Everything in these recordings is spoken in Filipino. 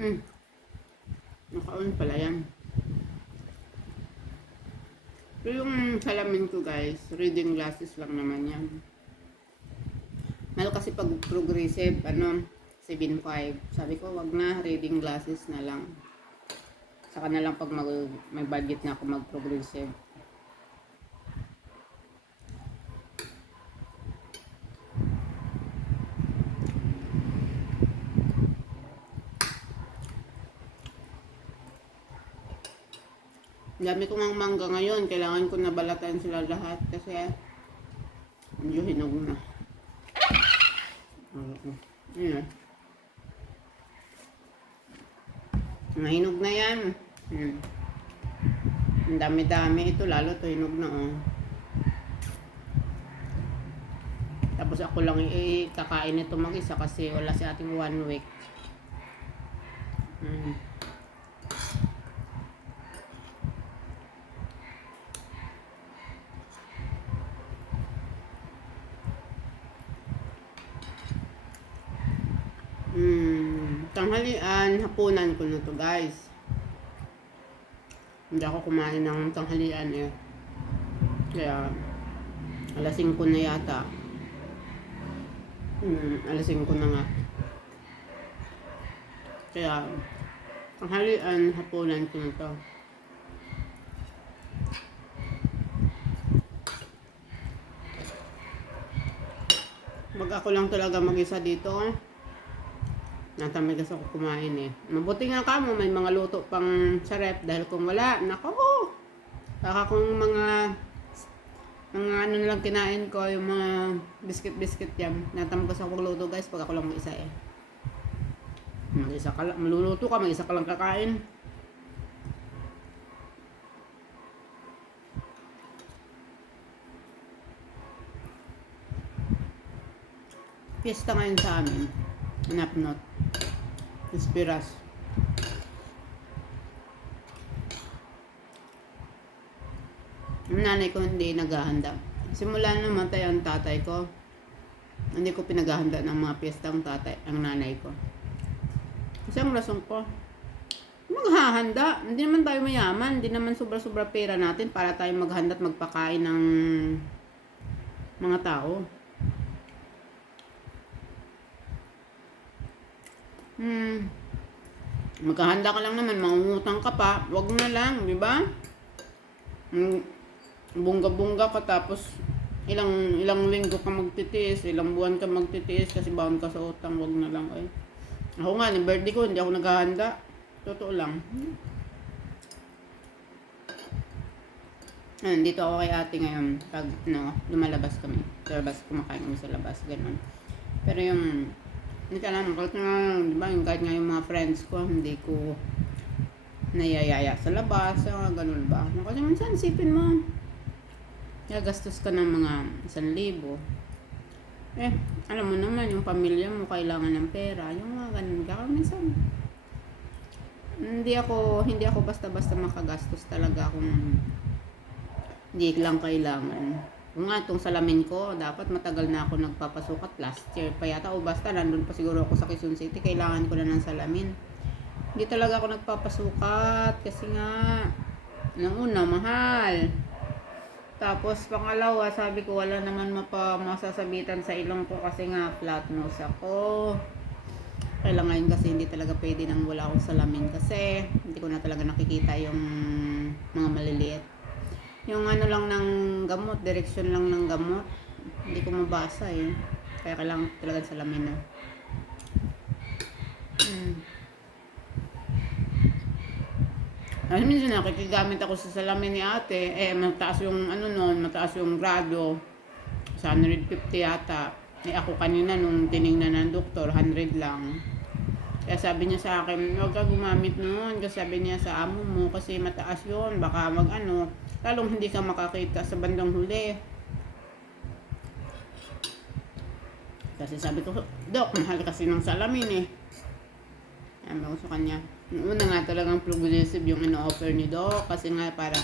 Hmm, naka-on pala yan. Pero yung salamin ko guys, reading glasses lang naman yan. Mahal kasi pag progressive, 7.5. Sabi ko, wag na, reading glasses na lang. Saka na lang pag may budget na ako mag-progressive. Dami ko ng mangga ngayon. Kailangan ko nabalatan sila lahat kasi medyo hinog na. Ayan. Nahinog na yan. Ang dami-dami. Ito lalo to hinog na Tapos ako lang kakain ito mag-isa kasi wala si ating 1 week. Tanghalian, hapunan ko na to guys. Hindi ako kumain ng tanghalian Kaya alas 5 na yata. Alas 5 na nga. Kaya tanghalian, hapunan ko na to. Mag ako lang talaga mag-isa dito Natamig ako kumain Mabuti nga kamo, may mga luto pang sa rep dahil kung wala, nako. Baka kung mga ano lang kinain ko, yung mga biscuit yan. Natamig ako luto guys pag ako lang mag-isa Mag-isa ka lang, maluluto ka, mag-isa ka lang kakain. Fiesta ngayon sa amin. Napnot. Espiras. Yung nanay ko hindi naghahanda. Simula nung matay ang tatay ko, hindi ko pinaghahanda ng mga piyesta ang nanay ko. Kasi ang rason ko, maghahanda. Hindi naman tayo mayaman. Hindi naman sobra-sobra pera natin para tayo maghanda at magpakain ng mga tao. Magkahanda ka lang naman, mangungutang ka pa, wag na lang, di ba? Bunga-bunga ka tapos ilang linggo ka magtitiis, ilang buwan ka magtitiis kasi bound ka sa utang, wag na lang Ako nga, ni birthday ko, hindi ako naghahanda. Totoo lang. Dito ako kay ate ngayon, pag lumalabas kami. Sa labas, kumakain kami sa labas, ganun. Pero yung hindi ka lang, kahit nga, di ba, kahit nga yung mga friends ko, hindi ko nayayaya sa labas, ganun ba. Kasi minsan, sipin mo, gastos ka ng mga 1,000. Alam mo naman, yung pamilya mo, kailangan ng pera, yung mga ganun ka. Minsan, hindi ako basta-basta makagastos talaga kung hindi lang kailangan. Kung nga itong salamin ko, dapat matagal na ako nagpapasukat. Last year pa yata o basta nandun pa siguro ako sa Quezon City. Kailangan ko na ng salamin. Hindi talaga ako nagpapasukat kasi nga nang una, mahal. Tapos pangalawa, sabi ko wala naman masasabitan sa ilong ko kasi nga flat nose ako. Kailangan kasi hindi talaga pwede nang wala akong salamin kasi hindi ko na talaga nakikita yung mga maliliit. Yung ano lang ng gamot, direksyon lang ng gamot. Hindi ko mabasa Kaya kailangan talaga salamin na. Minsan nakikigamit ako sa salamin ni ate. Mataas yung mataas yung grado. Sa 150 yata. Ako kanina nung tiningnan ng doktor, 100 lang. Kaya sabi niya sa akin, huwag ka gumamit noon. Kasi sabi niya sa amo mo, kasi mataas yun. Baka lalong hindi ka makakita sa bandang huli. Kasi sabi ko, Dok, mahal kasi ng salamin Sabi ko sa kanya, una nga talagang progressive yung ino-offer ni Doc. Kasi nga para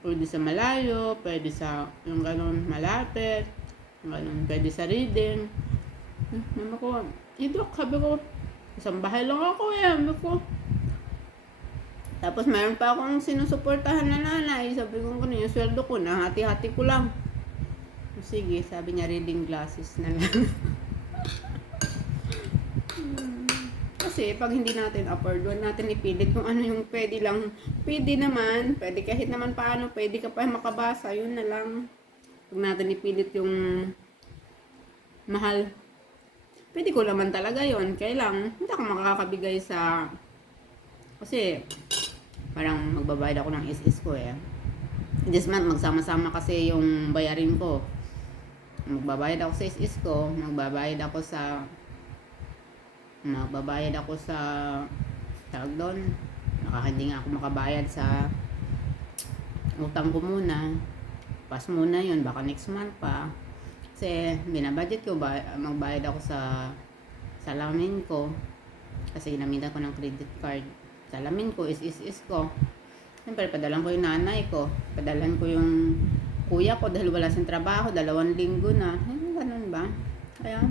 pwede sa malayo, pwede sa yung ganun malapit, yung ganun, pwede sa reading. Mama ko, Doc, sabi ko, Isang bahay lang ako eh. Sabi ko. Tapos mayroon pa akong sinusuportahan na nanay. Sabi ko yung sweldo ko na, hati-hati ko lang. Sige, sabi niya reading glasses na lang. Kasi pag hindi natin afford, huwag natin ipilit kung ano yung pwede lang. Pwede naman, pwede kahit naman paano, pwede ka pa makabasa, yun na lang. Huwag natin ipilit yung mahal. Pwede ko naman talaga yun. Kailang, hindi ako makakabigay sa... Kasi, parang magbabayad ako ng SS ko eh. This month, magsama-sama kasi yung bayarin ko. Magbabayad ako sa SS ko, magbabayad ako sa tawag doon. Hindi nga ako makabayad sa utang ko muna. Pas muna yun, baka next month pa. Kasi binabudget ko, magbayad ako sa salamin ko. Kasi ginamitan ko ng credit card. Salamin ko, is ko. Siyempre, padalan ko yung nanay ko. Padalan ko yung kuya ko dahil wala siyang trabaho. 2 linggo na. Ganun ba? Kaya,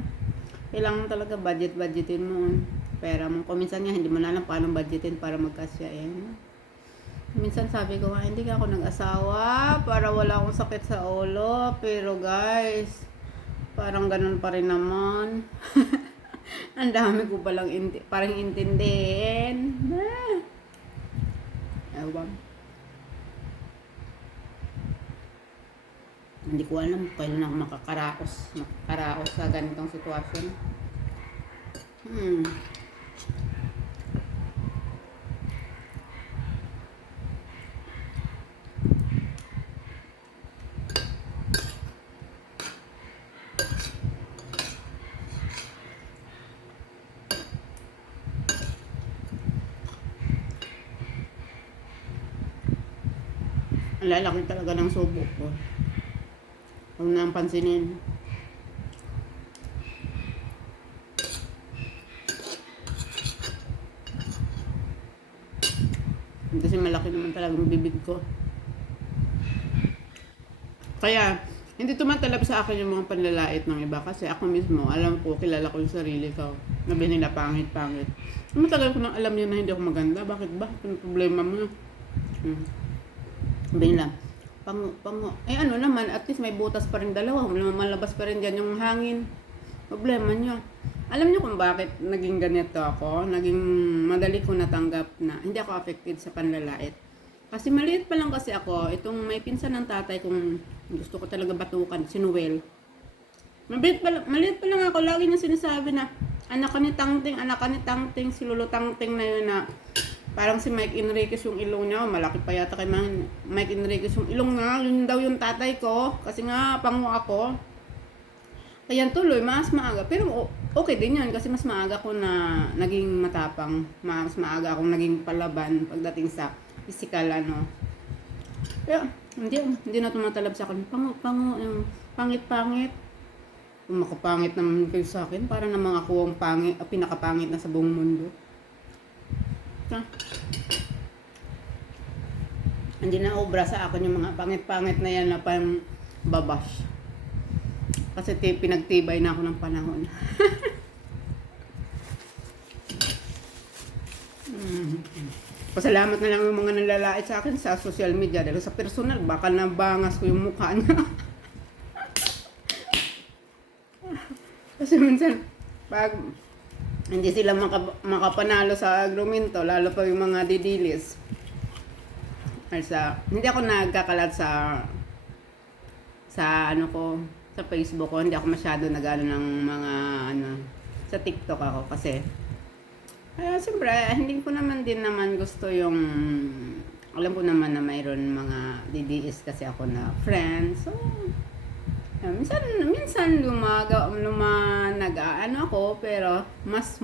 kailangan talaga budgetin mo. Pera mo. Kung minsan nga, hindi mo na alam paano budgetin para magkasya eh. Minsan sabi ko nga, hindi ka ako nag-asawa para wala akong sakit sa ulo. Pero guys, parang ganun pa rin naman. Ang dami ko palang parang intindihin. Ewan. Hindi ko alam kailan ako makakaraos sa ganitong sitwasyon. Ang lalaki talaga ng subo ko. Huwag nang pansinin. Kasi malaki naman talaga ang bibig ko. Kaya, hindi tumatalab sa akin yung mga panlalait ng iba. Kasi ako mismo, alam ko, kilala ko yung sarili ko. Nabi nila pangit. Matagal ko nang alam yun na hindi ako maganda. Bakit ba? Ano problema mo? Sabi nila, pango. Eh ano naman, at least may butas pa rin dalawa. Malabas pa rin dyan yung hangin. Problema nyo. Alam nyo kung bakit naging ganito ako? Naging madali ko natanggap na hindi ako affected sa panlalait. Kasi maliit pa lang kasi ako. Itong may pinsan ng tatay kung gusto ko talaga batukan, si Noel. Maliit pa lang ako. Lagi niya sinasabi na anak ka ni Tangting, si Lolo Tangting na yun na parang si Mike Enriquez yung ilong niya. Malaki pa yata kay Mike Enriquez yung ilong nga. Yun daw yung tatay ko. Kasi nga, pango ako. Kaya tuloy, mas maaga. Pero okay din yun. Kasi mas maaga ko na naging matapang. Mas maaga akong naging palaban pagdating sa physical, ano. Pero, hindi na tumatalab sa akin. Pango, yung pangit-pangit. Kung makapangit naman kayo sa akin, para namang ako ang pinakapangit na sa buong mundo. Hindi na obra sa akin yung mga pangit-pangit na yan na pang babash. Kasi pinagtibay na ako ng panahon. Pasalamat na lang yung mga nalalait sa akin sa social media. Dahil sa personal, baka nabangas ko yung mukha niya. Kasi minsan, pag hindi sila makapanalo sa argumento, lalo pa yung mga didilis. Hindi ako nagkakalat sa Facebook ko. Hindi ako masyado nagano ng mga sa TikTok ako kasi siyempre hindi ko naman din gusto yung alam ko naman na mayroon mga DDS kasi ako na friends. So minsan nag-ano ako pero mas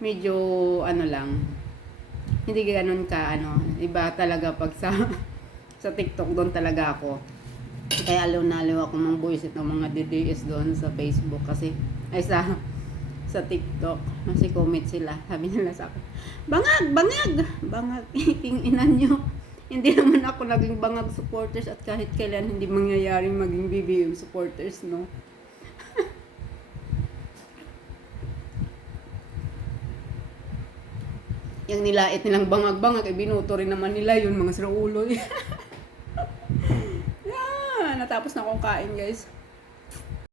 medyo lang hindi ganoon ka iba talaga pag sa TikTok doon talaga ako. Kaya aliw ako mang buwisit ng mga DDS doon sa Facebook kasi sa TikTok. Kasi comment sila. Sabi nila sa akin, bangag, ina nyo. Hindi naman ako naging bangag supporters at kahit kailan hindi mangyayaring maging BBM supporters, no? Yung nilait nilang bangag-bangag, binuto rin naman nila yun, mga siraulo. Yan, natapos na akong kain guys.